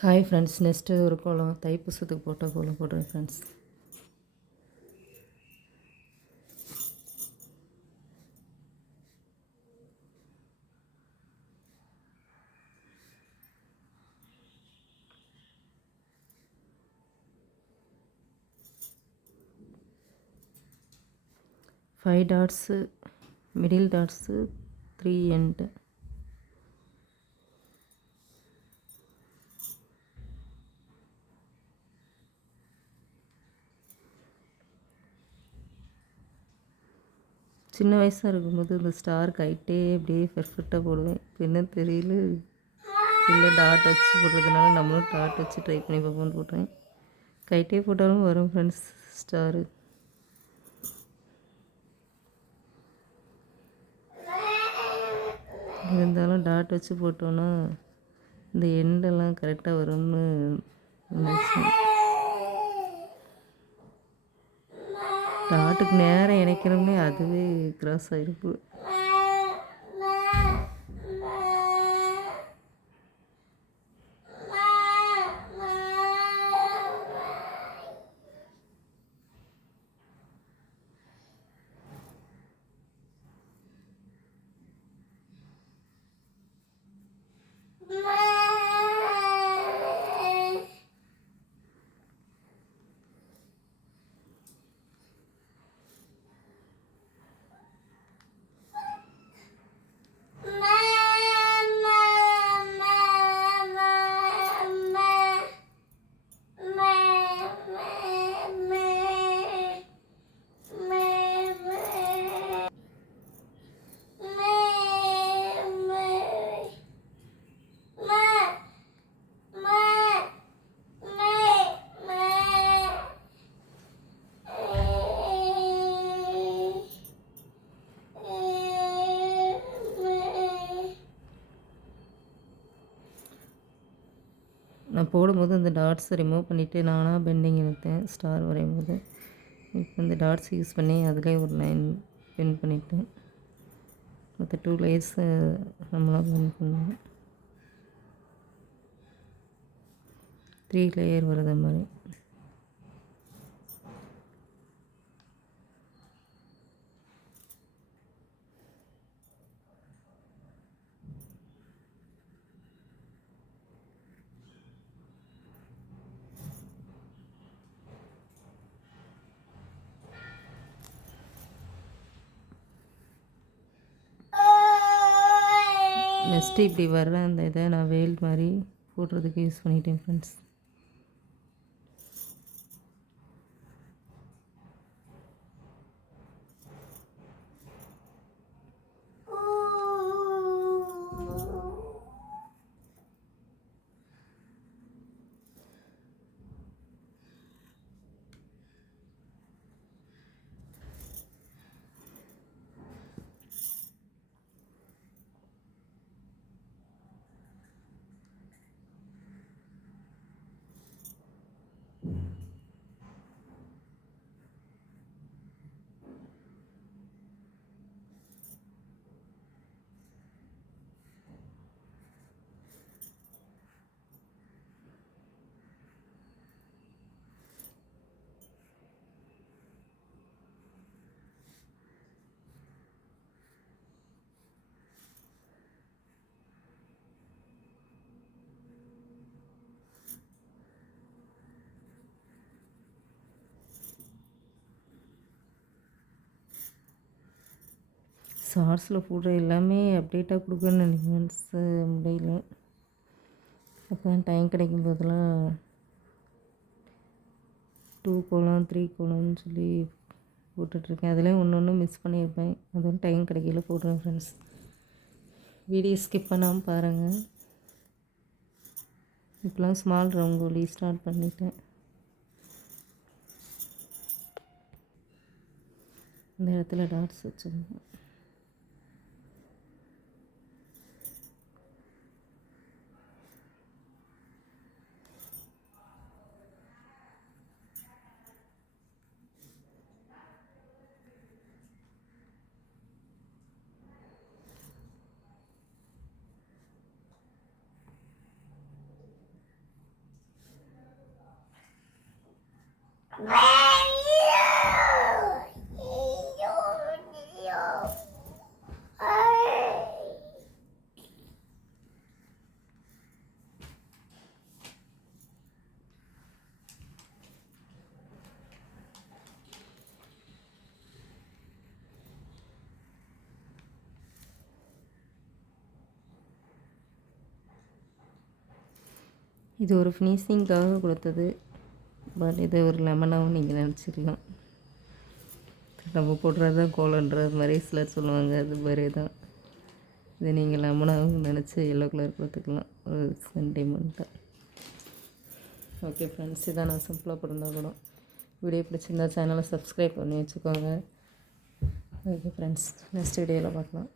Hi friends, next ஒரு கோலம் தைப்பூசத்துக்கு போட்ட கோலம் போடுறேன் friends. Five dots, middle dots, 3 end. சின்ன வயசாக இருக்கும்போது இந்த ஸ்டார் கைட்டே அப்படியே பெர்ஃபெக்டாக போடுவேன். இப்போ என்ன தெரியல, இல்லை டாட் வச்சு போடுறதுனால நம்மளும் டாட் வச்சு ட்ரை பண்ணி பார்ப்போம்னு போட்டேன். கைட்டே போட்டாலும் வரும் ஃப்ரெண்ட்ஸ் ஸ்டாரு. இருந்தாலும் டாட் வச்சு போட்டோன்னா இந்த எண்டெல்லாம் கரெக்டாக வரும்னு நினச்சேன். டாட்டுக்கு நேரம் இணைக்கணும்னே அதுவே கிராஸ் ஆகிருக்கு. நான் போடும்போது அந்த டாட்ஸை ரிமூவ் பண்ணிவிட்டு நானாக பெண்டிங் எடுத்தேன் ஸ்டார் வரையும்போது. இப்போ இந்த டாட்ஸ் யூஸ் பண்ணி அதிலே ஒரு லைன் பென் பண்ணிவிட்டேன். மற்ற 2 லேயர்ஸை நம்மளாக பென் பண்ணணும். 3 லேயர் வருது மாதிரி. நெக்ஸ்ட்டு இப்படி வர்ற அந்த இதை நான் வேல் மாதிரி போடுறதுக்கு யூஸ் பண்ணிட்டேன் ஃப்ரெண்ட்ஸ். ஷார்ட்ஸில் போடுற எல்லாமே அப்டேட்டாக கொடுக்கணும்னு நினைக்கிறேன், முடியல. அப்போ தான் டைம் கிடைக்கும் போதெல்லாம் 2 கோலம் 3 கோலம்னு சொல்லி போட்டுட்ருக்கேன். அதுலேயும் ஒன்று ஒன்று மிஸ் பண்ணியிருப்பேன். அதுவும் டைம் கிடைக்கல போடுறேன் ஃப்ரெண்ட்ஸ். வீடியோ ஸ்கிப் பண்ணாமல் பாருங்கள். இப்போலாம் ஸ்மால் ரங்கோலி ஸ்டார்ட் பண்ணிட்டேன். இந்த இடத்துல டாட்ஸ் வச்சுருந்தேன். இது ஒரு ஃபினிஷிங்காக கொடுத்தது. பட் இது ஒரு லெமனாகவும் நீங்கள் நினச்சிக்கலாம். நம்ம போடுறது தான் கோலன்றது மாதிரி சிலர் சொல்லுவாங்க. அது மாதிரி தான் இதை நீங்கள் லெமனாகவும் நினச்சி எல்லோ கலர் கொடுத்துக்கலாம் ஒரு சென்டிமெண்ட்டாக. ஓகே ஃப்ரெண்ட்ஸ், இதான் நான் சிம்பிளாக பிறந்த கூட. வீடியோ பிடிச்சிருந்தா சேனலை சப்ஸ்கிரைப் பண்ணி வச்சுக்கோங்க. ஓகே ஃப்ரெண்ட்ஸ், நெக்ஸ்ட் வீடியோவில் பார்க்கலாம்.